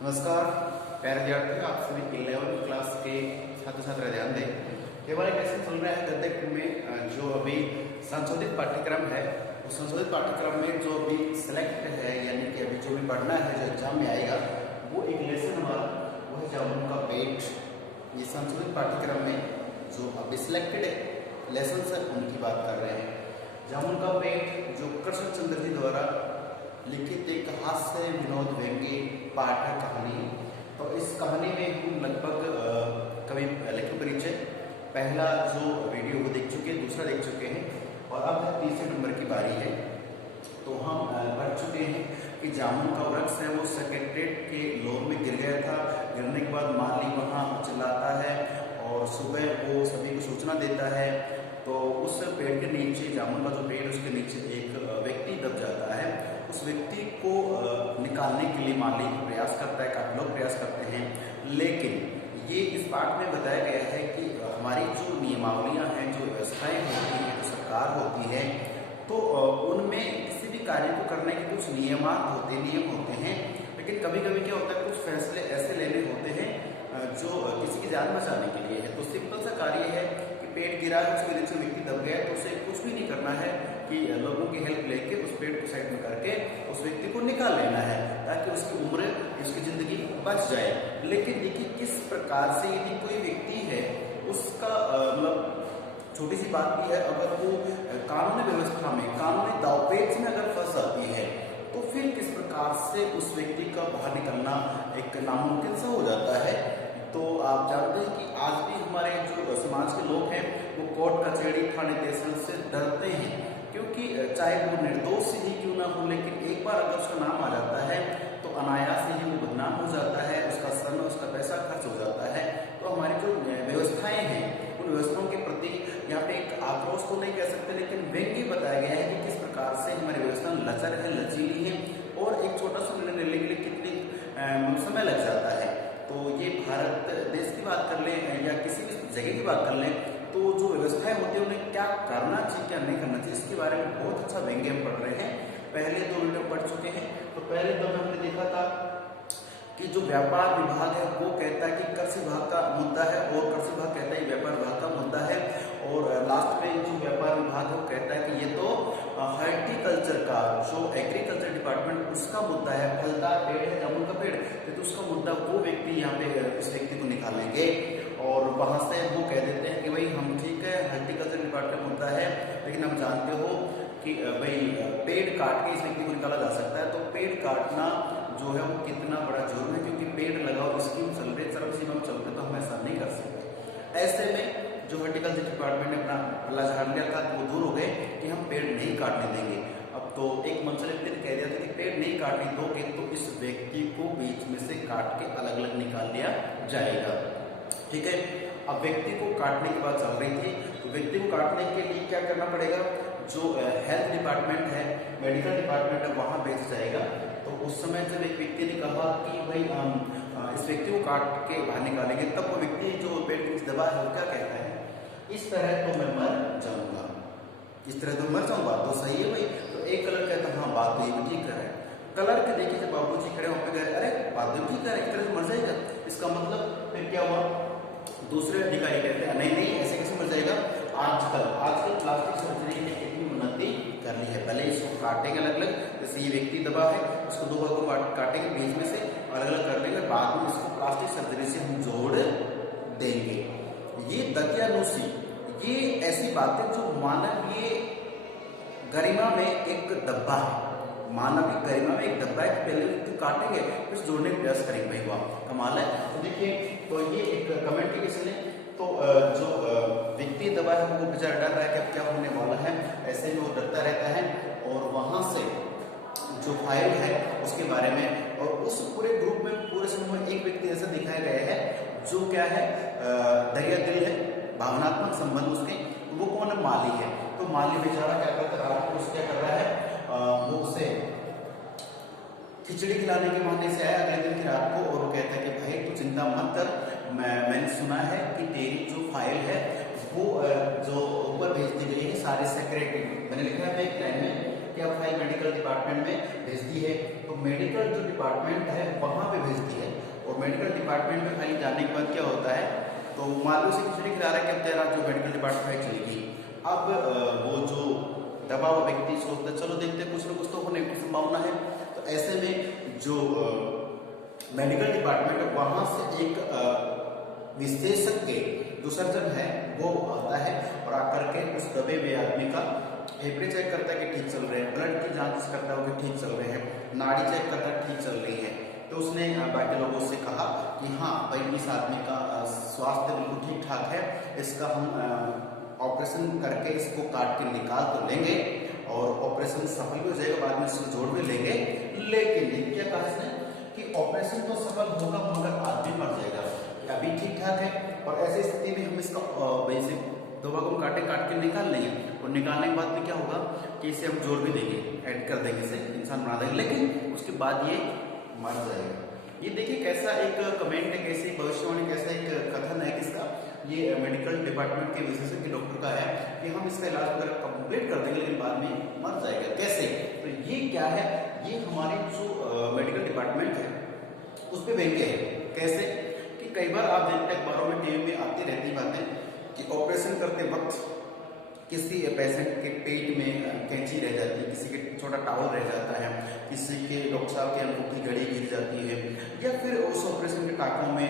नमस्कार प्यारे विद्यार्थी, आप सभी 11वीं क्लास के छात्र छात्रा ध्यान दें कि हमारा लेसन चल रहा है गद्य में। जो अभी संशोधित पाठ्यक्रम है उस संशोधित पाठ्यक्रम में जो अभी सिलेक्ट है, यानी कि अभी जो भी पढ़ना है, जो एग्जाम में आएगा, वो एक लेसन हमारा वो है जामुन का पेट। ये संशोधित पाठ्यक्रम में जो अभी सिलेक्टेड लेसन है उनकी बात कर रहे हैं। जामुन का पेट जो कृष्ण चंद्र जी द्वारा लिखित एक हास्य विनोद व्यंग्य पाठक कहानी। तो इस कहानी में हम लगभग कवि लेखक परिचय पहला जो वीडियो वो देख चुके हैं, दूसरा देख चुके हैं और अब तीसरे नंबर की बारी है। तो हम पढ़ चुके हैं कि जामुन का वृक्ष है वो सेक्रेटरीट के लोन में गिर गया था। गिरने के बाद माली वहाँ चिल्लाता है और सुबह वो सभी को सूचना देता है। तो उस पेड़ के नीचे, जामुन का जो पेड़ उसके नीचे एक व्यक्ति दब जाता है। उस व्यक्ति को निकालने के लिए माली प्रयास करता है, काफी लोग प्रयास करते हैं, लेकिन ये इस पाठ में बताया गया है कि हमारी जो नियमावलियां हैं, जो व्यवस्थाएं होती हैं, जो सरकार होती है, तो उनमें किसी भी कार्य को करने के कुछ नियम होते हैं। लेकिन कभी कभी क्या होता है, कुछ फैसले ऐसे लेने होते हैं जो किसी की जान बचाने के लिए है। तो सिंपल सा कार्य है कि पेड़ गिरा है, उसके नीचे व्यक्ति दब गया, तो उसे कुछ भी नहीं करना है कि लोगों की हेल्प लेके उस पेड़ को साइड में करके उस व्यक्ति को निकाल लेना है ताकि उसकी उम्र, उसकी जिंदगी बच जाए। लेकिन देखिए किस प्रकार से यदि कोई व्यक्ति है, उसका मतलब छोटी सी बात भी है, अगर वो कानूनी व्यवस्था में, कानूनी दावपेच में अगर फंस जाती है, तो फिर किस प्रकार से उस व्यक्ति का बाहर निकलना एक नामुमकिन सा हो जाता है। तो आप जानते हैं कि आज भी हमारे जो समाज के लोग हैं वो कोर्ट कचहरी, थाने तहसील से डरते हैं, क्योंकि चाहे वो निर्दोष ही क्यों ना हो, लेकिन एक बार अगर उसका नाम आ जाता है तो अनायास ही वो बदनाम हो जाता है, उसका समय, उसका पैसा खर्च हो जाता है। तो हमारी जो व्यवस्थाएं हैं उन व्यवस्थाओं के प्रति यहाँ पे एक आक्रोश तो नहीं कह सकते, लेकिन व्यंग्य बताया गया है कि किस प्रकार से हमारी व्यवस्था लचर है, लचीली है और एक छोटा सा निर्णय लेने के लिए कितनी समय लग जाता है। तो ये भारत देश की बात कर लें या किसी भी जगह की बात कर लें, तो जो व्यवस्थाएं होती है उन्हें क्या करना चाहिए, क्या नहीं करना चाहिए, इसके बारे में बहुत अच्छा व्यंग्य हम पढ़ रहे हैं। पहले दो वीडियो पढ़ चुके हैं। तो पहले दो में हमने देखा था कि जो व्यापार विभाग है वो कहता है कि कृषि विभाग का मुद्दा है और कृषि विभाग कहता है व्यापार विभाग का मुद्दा है, और लास्ट में जो व्यापार विभाग है वो कहता है कि ये तो हॉर्टिकल्चर का, जो एग्रीकल्चर डिपार्टमेंट उसका मुद्दा है, फलदार पेड़ है जामुन का पेड़, तो उसका मुद्दा वो व्यक्ति यहाँ पे इस व्यक्ति को निकालेंगे और वहां से वो कह देते हैं कि भाई हम ठीक है, हॉर्टिकल्चर डिपार्टमेंट मुद्दा है, लेकिन हम जानते हो कि भाई पेड़ काट के इस व्यक्ति को निकाला जा सकता है। तो पेड़ काटना जो है वो कितना बड़ा जुर्म है, क्योंकि पेड़ लगाओ स्कीम चल रही, सर्व सीमा में चलते, तो हम ऐसा नहीं कर सकते। ऐसे में जो हॉर्टिकल्चर डिपार्टमेंट ने अपना पल्ला झाड़ लिया था, वो दूर हो गए कि हम पेड़ नहीं काटने देंगे। अब तो एक मंच व्यक्ति ने कह दिया था कि पेड़ नहीं काटने दोगे तो इस व्यक्ति को बीच में से काट के अलग अलग निकाल लिया जाएगा। ठीक है, अब व्यक्ति को काटने की बात चल रही थी, तो व्यक्ति को काटने के लिए क्या करना पड़ेगा, जो हेल्थ डिपार्टमेंट है, मेडिकल डिपार्टमेंट है, वहां भेजा जाएगा। तो उस समय जब एक व्यक्ति ने कहा कि भाई इस व्यक्ति को काट के बाहर निकालेंगे, तब वो व्यक्ति जो पेड़ के नीचे दबा है वो क्या कहता है, इस तरह तो मैं मर जाऊंगा, इस तरह तो मर जाऊंगा। तो सही है भाई। तो एक कलर कहता है हाँ बात तो ये भी ठीक है। कलर के देखिए जब बाबू जी खड़े वहां पे कह, अरे बात तो ठीक है, इस तरह से मर जाएगा, इसका मतलब फिर क्या हुआ। दूसरे अधिकारी कहते हैं नहीं नहीं, ऐसे कैसे मर जाएगा, आजकल प्लास्टिक सर्जरी ने इतनी उन्नति कर ली है, पहले इसको काटेंगे अलग अलग, जैसे ये व्यक्ति दबा है इसको दो भागों में काटेंगे, बीच में से अलग अलग कर देंगे, बाद में इसको प्लास्टिक सर्जरी से हम जोड़ देंगे। ये दकियानुसी, ये ऐसी बातें जो मानवीय गरिमा में एक धब्बा है, मानवीय गरिमा में एक धब्बा है कि पहले व्यक्ति काटेंगे फिर जोड़ने का प्रयास करेंगे। भाई वाह कमाल है। तो देखिए, तो ये एक कमेंट की किसी ने, तो जो व्यक्ति दबा है वो बेचारा डर रहा है कि अब क्या होने वाला है, ऐसे में वो डरता रहता है और वहां से जो फाइल है उसके बारे में, और उस पूरे ग्रुप में, पूरे समूह में एक व्यक्ति ऐसा दिखाया गया है जो क्या है, दरिया दिल है, भावनात्मक संबंध उसके, वो कौन है, माली है। तो माली बेचारा क्या करता है, रात को उसे क्या कर रहा है, वो उसे खिचड़ी खिलाने के बहाने से आया अगले दिन की रात को, और वो कहता है कि भाई तू चिंता मत कर, मैंने सुना है कि तेरी जो फाइल है वो जो ऊपर भेज दी गई है सारे सेक्रेटरी, मैंने लिखा है एक लाइन में कि अब फाइल मेडिकल मेडिकल डिपार्टमेंट में भेजती है, तो मेडिकल जो डिपार्टमेंट है वहाँ पे भेजती है। और मेडिकल डिपार्टमेंट में खाली जाने के बाद क्या होता है, तो मालूम से खिचड़ी खिला रहा है कि तेरा जो मेडिकल डिपार्टमेंट चली गई। अब वो जो दबा हुआ व्यक्ति सोचता है चलो देखते हैं कुछ ना कुछ तो होने की संभावना है। तो ऐसे में जो मेडिकल डिपार्टमेंट है वहाँ से एक विशेषज्ञ जो सर्जन है वो आता है और आकर के उस दबे हुए आदमी का फेफड़े चेक करता है कि ठीक चल रहे हैं, ब्लड की जांच करता है कि ठीक चल रहे हैं, नाड़ी चेक करता है ठीक चल रही है। तो उसने बाकी लोगों से कहा कि हाँ भाई इस आदमी का स्वास्थ्य बिल्कुल ठीक ठाक है, इसका हम ऑपरेशन करके इसको काट के निकाल तो लेंगे और ऑपरेशन सफल भी हो जाएगा, बाद में इसको जोड़ भी लेंगे। लेकिन क्या कहा इसने कि ऑपरेशन तो सफल होगा मगर आदमी मर जाएगा, अभी ठीक ठाक है। और ऐसी स्थिति में हम इसका वैसे दवा को काट के निकाल लेंगे और निकालने के बाद में क्या होगा कि इसे हम जोड़ भी देंगे, ऐड कर देंगे, इसे इंसान बना देंगे, लेकिन उसके बाद ये मर जाएगा। ये देखिए कैसा एक कमेंट है, कैसी भविष्यवाणी, कैसा एक कथन है किसका, ये मेडिकल डिपार्टमेंट के विशेषज्ञ डॉक्टर का है कि हम इसका इलाज वगैरह कंप्लीट कर देंगे लेकिन बाद में मर जाएगा। कैसे? तो ये क्या है, ये हमारे जो मेडिकल डिपार्टमेंट है उस पर व्यंग्य है। कैसे कि कई बार आप देखते हैं अखबारों में, टीवी में आती रहती बातें कि ऑपरेशन करते वक्त किसी पेशेंट के पेट में कैंची रह जाती है, किसी के छोटा टावल रह जाता है, किसी के डॉक्टर साहब के अंगूठी घड़ी गिर जाती है, या फिर उस ऑपरेशन के टाकों में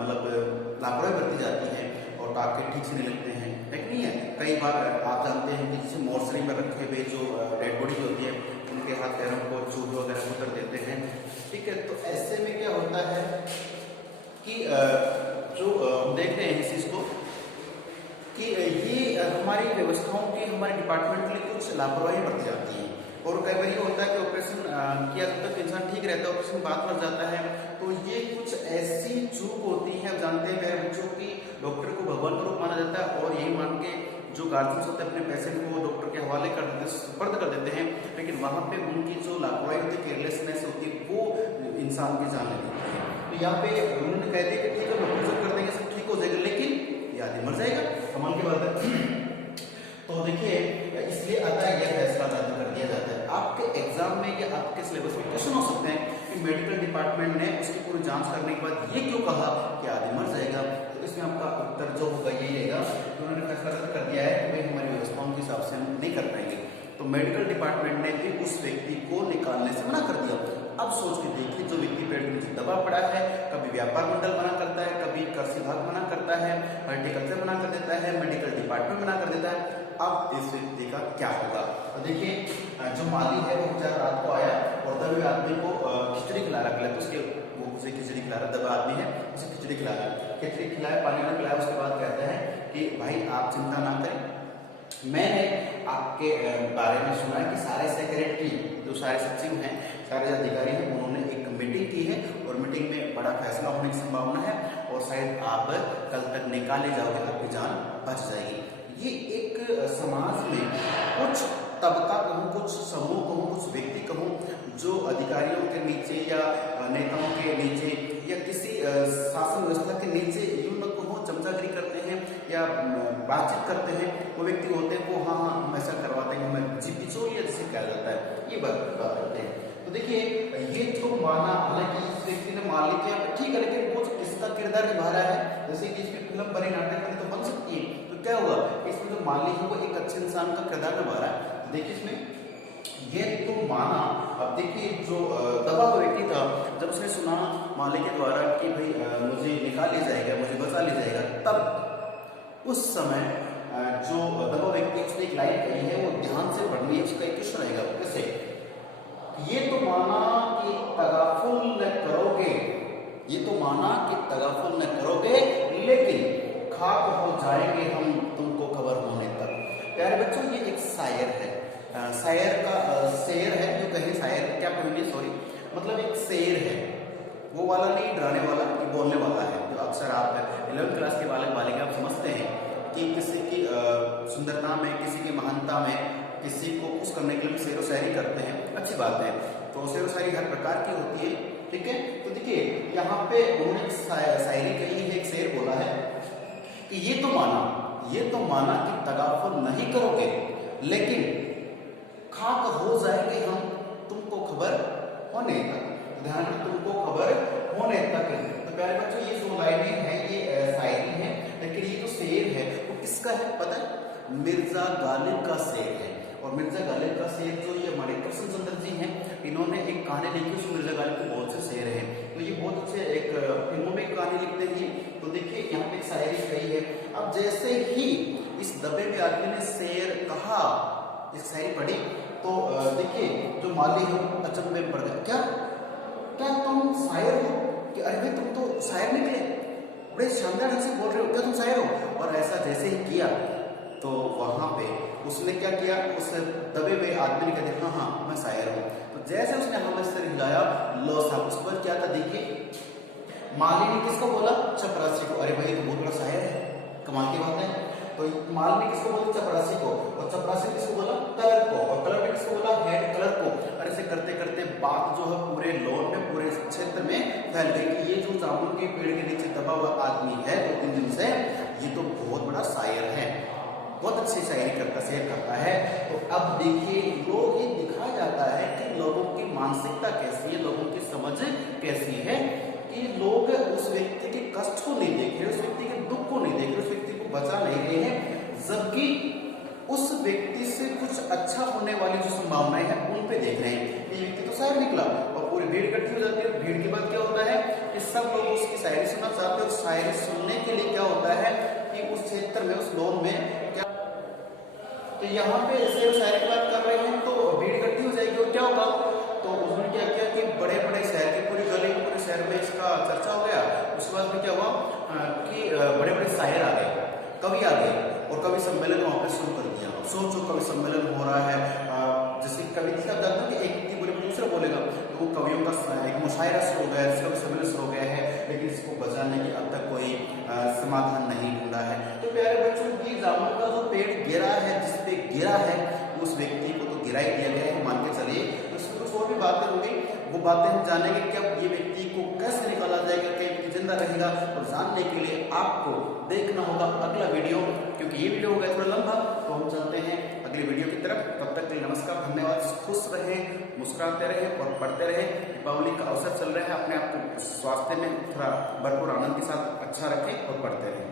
मतलब लापरवाही बरती जाती है और टाके ठीक से नहीं लगते हैं, है नहीं है। कई बार आप जानते हैं कि जैसे मोर्चरी में रखे हुए जो डेड बॉडी होती है उनके हाथ पैरों को चूहे वगैरह को कर देते हैं, ठीक है। तो ऐसे में क्या होता है कि जो देख रहे हैं इस चीज को कि ये हमारी व्यवस्थाओं की, हमारे डिपार्टमेंट के लिए कुछ लापरवाही बरती जाती है। और कई बार ये होता है कि ऑपरेशन किया जब तक इंसान ठीक रहता है, ऑपरेशन बाद मर जाता है, तो ये कुछ ऐसी चूक होती है। आप जानते हैं मेरे बच्चों की डॉक्टर को भगवान का रूप माना जाता है और यही मान के जो गार्जियंस होते हैं अपने पेशेंट को डॉक्टर के हवाले कर देते हैं, सुपर्द कर देते हैं, लेकिन वहाँ पे उनकी जो लापरवाही होती है, केयरलेसनेस होती है, वो इंसान की जान ले लेती है। तो यहाँ पे उन्होंने कह दिया कि ठीक है ऑपरेशन कर देंगे सब ठीक हो जाएगा, लेकिन ये आदमी मर जाएगा, कमाल की बात है। तो देखिए इसलिए आता है यह फैसला जारी कर दिया जाता है। आपके एग्जाम में या आपके सिलेबस में क्वेश्चन हो सकते हैं कि मेडिकल डिपार्टमेंट ने उसकी पूरी जांच करने के बाद ये क्यों कहा कि आदमी मर जाएगा। तो इसमें आपका उत्तर जो होगा ये रहेगा कि उन्होंने फैसला कर दिया है कि भाई हमारी व्यवस्थाओं के हिसाब से हम नहीं कर पाएंगे, तो मेडिकल डिपार्टमेंट ने भी उस व्यक्ति को निकालने से मना कर दिया। अब सोच के देखिए जो व्यक्ति पेट में नीचे दबा पड़ा है, कभी व्यापार मंडल मना करता है, कभी कृषि विभाग मना करता है, हॉर्टिकल्चर मना कर देता है, मेडिकल डिपार्टमेंट मना कर देता है, अब इस व्यक्ति का क्या होगा। तो देखिए जो माली है वो बेचारा रात को आया और दबे आदमी को खिचड़ी खिला रहा, तो उसके वो उसे खिचड़ी खिला रहा, दबा आदमी है उसे खिचड़ी खिला रहा, खिचड़ी खिलाया, पानी में पिलाया, उसके बाद कहते हैं कि भाई आप चिंता ना करें, मैंने आपके बारे में सुना है कि सारे सेक्रेटरी जो सारे सचिव हैं, सारे अधिकारी हैं, उन्होंने एक मीटिंग की है और मीटिंग में बड़ा फैसला होने की संभावना है और शायद आप कल तक निकाले जाओगे, आपकी जान बच जाएगी। ये एक समाज में कुछ तबका कहूँ, कुछ समूह कहूँ, कुछ व्यक्ति कहूँ जो अधिकारियों के नीचे या नेताओं के नीचे या किसी शासन व्यवस्था के नीचे यूं न कहूँ चमचागिरी करते हैं या बातचीत करते हैं, वो व्यक्ति होते हैं वो हाँ हम ऐसा करवा देंगे, हमें बिचौलिया जिसे कहा जाता है, ये बात करते हैं। तो देखिए ये जो माना, हालांकि इस व्यक्ति ने मान लिया ठीक है, लेकिन वो इसका किरदार निभा रहा है, जैसे कि इसकी फिल्म बनी, नाटक बनी तो बन सकती है, तो क्या हुआ इसमें जो माली है वो एक अच्छे इंसान का किरदार निभा रहा है। देखिए इसमें ये तो माना। अब देखिए जो दबा हुआ व्यक्ति था, जब उसने सुना माली के द्वारा कि भाई मुझे निकाल लिया जाएगा, मुझे बचा लिया जाएगा, तब उस समय जो दबा व्यक्ति उसने एक लाइन कही है वो ध्यान से पढ़नी है, उसका एक क्वेश्चन आएगा कैसे, ये तो माना कि तगाफुल न करोगे, ये तो माना कि तगाफुल न करोगे, लेकिन खाक हो जाएंगे हम तुमको खबर होने तक। प्यारे बच्चों ये एक शायर है, शायर का शेर है, जो कहें शायर क्या कहेंगे, सॉरी मतलब एक शेर है, वो वाला नहीं डराने वाला, ये बोलने वाला है। जो अक्सर आप 11वीं क्लास के बालक बालिका आप समझते हैं कि किसी की सुंदरता में, किसी की महानता में, किसी को खुश करने के लिए शेर व शायरी करते हैं, अच्छी बात है। तो शेर व शायरी हर प्रकार की होती है, ठीक है। तो देखिए यहाँ पे उन्होंने शायरी कही है, एक शेर बोला है कि ये तो माना कि तगाफुल नहीं करोगे, लेकिन खाक हो जाएंगे हम मिर्जा गालिब का शेर है। और मिर्जा गालिब का शेर जो ये हमारे कृष्ण चंद्र जी हैं, इन्होंने एक कहानी लिखी, उसमें मिर्जा गालिब के बहुत से शेर हैं। तो ये बहुत अच्छे एक फिल्मों में कहानी लिखते हैं। तो देखिए यहाँ पे शायरी कही है। अब जैसे ही इस दबे हुए आदमी ने शेर कहा, इस शायरी पढ़ी, तो देखिए जो माली है अचंभे में पड़ गया। क्या क्या तुम शायर हो? कि अरे भाई तुम तो शायर निकले, बड़े शानदार ढंग से बोल रहे हो, क्या तुम शायर हो? और ऐसा जैसे ही किया तो वहां पे उसने क्या किया, उस दबे हुए आदमी ने कह दिया हाँ हाँ मैं शायर हूँ। तो जैसे उसने हमें सिर हिलाया, लो साहब उस पर क्या था देखिए, माली ने किसको बोला? चपरासी को। अरे भाई तो बहुत बड़ा शायर है, कमाल की बात है। तो माली ने किसको बोला? चपरासी को। और चपरासी ने किसको बोला? कलर को। और कलर ने किसको बोला? हेड कलर को। और ऐसे करते करते बात जो है पूरे लोन में, पूरे क्षेत्र में फैल गई कि ये जो जामुन के पेड़ के नीचे दबा हुआ आदमी है 2-3 दिन से, ये तो बहुत बड़ा शायर है, बहुत अच्छी शायरी करता, शेर करता है। तो अब देखिए लोग ये दिखाया जाता है कि लोगों की मानसिकता कैसी है, लोगों की समझ कैसी है, कि लोग उस व्यक्ति के कष्ट को नहीं देख रहे, उस व्यक्ति के दुख को नहीं देख रहे, उस व्यक्ति को बचा नहीं रहे हैं, जबकि उस व्यक्ति से कुछ अच्छा होने वाली जो संभावनाएं हैं उन पे देख रहे हैं। ये व्यक्ति तो शायर निकला, और पूरी भीड़ इकट्ठी हो जाती है। भीड़ के बाद क्या होता है कि सब लोग उसकी शायरी सुनना चाहते हैं। और शायरी सुनने के लिए क्या होता है कि उस क्षेत्र में, उस लोन में क्या, तो यहाँ पे ऐसे शायरी की बात कर रहे हैं तो भीड़ इकट्ठी हो जाएगी। और क्या होगा, तो उन्होंने क्या किया कि बड़े बड़े शहर की पूरी गली, पूरे शहर में इसका चर्चा हो गया। उसके बाद में क्या हुआ कि बड़े बड़े शायर आ गए, कवि आ गए, और कवि सम्मेलन वहां पे शुरू कर दिया। सोचो कवि सम्मेलन हो रहा है, जैसे कवि दिखा जाता है कि एक व्यक्ति बोले दूसरा बोलेगा, तो वो कवियों का एक मुशायरा शुरू हो गया, कवि सम्मेलन शुरू हो गया है, लेकिन इसको बचाने की अब तक कोई समाधान नहीं ढूंढा है। तो प्यारे बच्चों, ये जामुन का जो पेड़ गिरा है, जिसपे गिरा है उस व्यक्ति को तो गिरा ही दिया गया है, मान के चलिए। तो इसमें कुछ और भी बातें होंगी, वो बातें हम जानेंगे कि अब ये व्यक्ति को कैसे निकाला जाएगा, कैसे जिंदा रहेगा। और जानने के लिए आपको देखना होगा अगला वीडियो, क्योंकि ये वीडियो हो गया थोड़ा लंबा। तो हम चलते हैं अगली वीडियो की तरफ। तब तक के लिए नमस्कार, धन्यवाद। खुश रहें, मुस्कुराते रहें और पढ़ते रहें। दीपावली का अवसर चल रहा है, अपने आप को स्वास्थ्य में थोड़ा भरपूर आनंद के साथ अच्छा रखें और पढ़ते रहें।